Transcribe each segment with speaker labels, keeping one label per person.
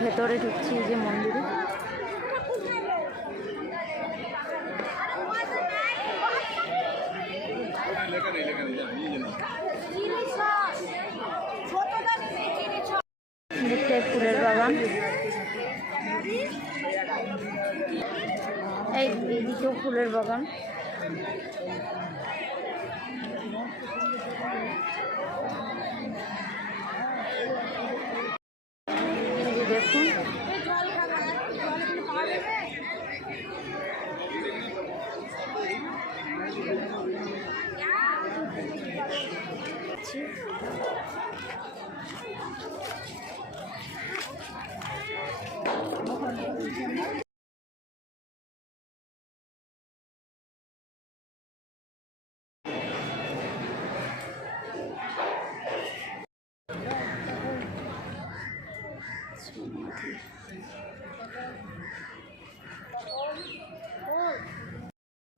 Speaker 1: ভেতরে ঢুকছি যে মন্দিরে। ফুলের বাগান। এই এইদিকেও ফুলের বাগান এই যে দেখুন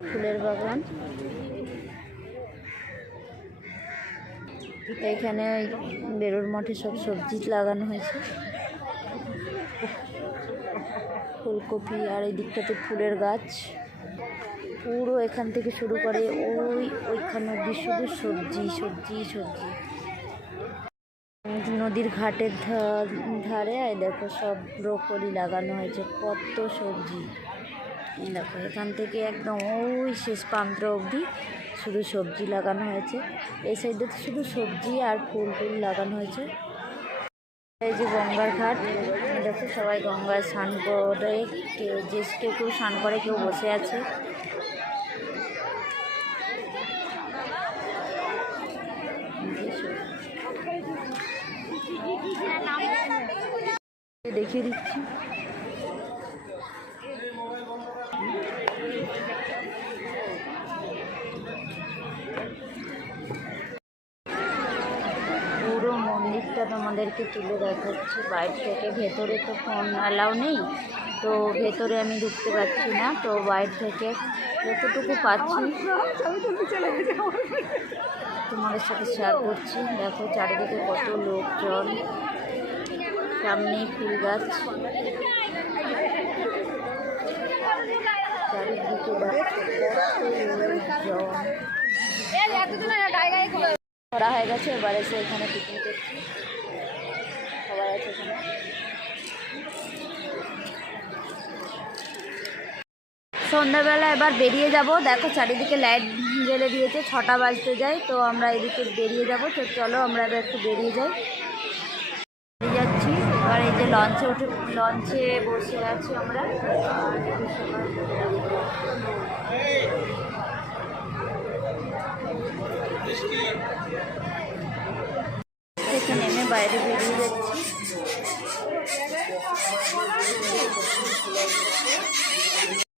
Speaker 1: ফুলের বাগান এইখানে বেরোর মঠে সব সবজি লাগানো হয়েছে। ফুলকপি আর এই দিকটাতে ফুলের গাছ। পুরো এখান থেকে শুরু করে ওই ওইখানে অব্দি শুধু সবজি সবজি সবজি। নদীর ঘাটের ধারে এই দেখো সব ব্রোকলি লাগানো হয়েছে, কত সবজি। দেখো এখান থেকে একদম ওই শেষ প্রান্ত অবধি শুধু সবজি লাগানো হয়েছে। এই সাইডে তো শুধু সবজি আর ফুল টুল লাগানো হয়েছে। এই যে গঙ্গার ঘাট, দেখো সবাই গঙ্গায় স্নান করে, কেউ যে কেউ কেউ স্নান করে, কেউ বসে আছে। দেখিয়ে দিচ্ছি। পুরো মন্দিরটা তোমাদেরকে তুলে দেখাচ্ছি। বাইরে থেকে ভেতরে তো ফোন অ্যালাউ নেই, তো ভেতরে আমি ঢুকতে পারছি না। তো বাইরে থেকে যতটুকু পাচ্ছি, তোমাদের সাথে শেয়ার করছি। দেখো চারিদিকে কত লোকজন। সামনেই ফুল গাছ। চারিদিকে করা হয়ে গেছে, এবার এসে এখানে পিকনিক করছি। সবাই আছে এখানে। সন্ধ্যাবেলা এবার বেরিয়ে যাব। দেখো চারিদিকে লাইট জ্বেলে দিয়েছে, ছটা বাজতে যায়, তো আমরা এদিকে বেরিয়ে যাব। তো চলো আমরা এবার একটু বেরিয়ে যাই। বেরিয়ে যাচ্ছি। এবার এই যে লঞ্চে উঠে লঞ্চে বসে আছি আমরা। থেকে নেমে বাইরে বেরিয়ে যাচ্ছি।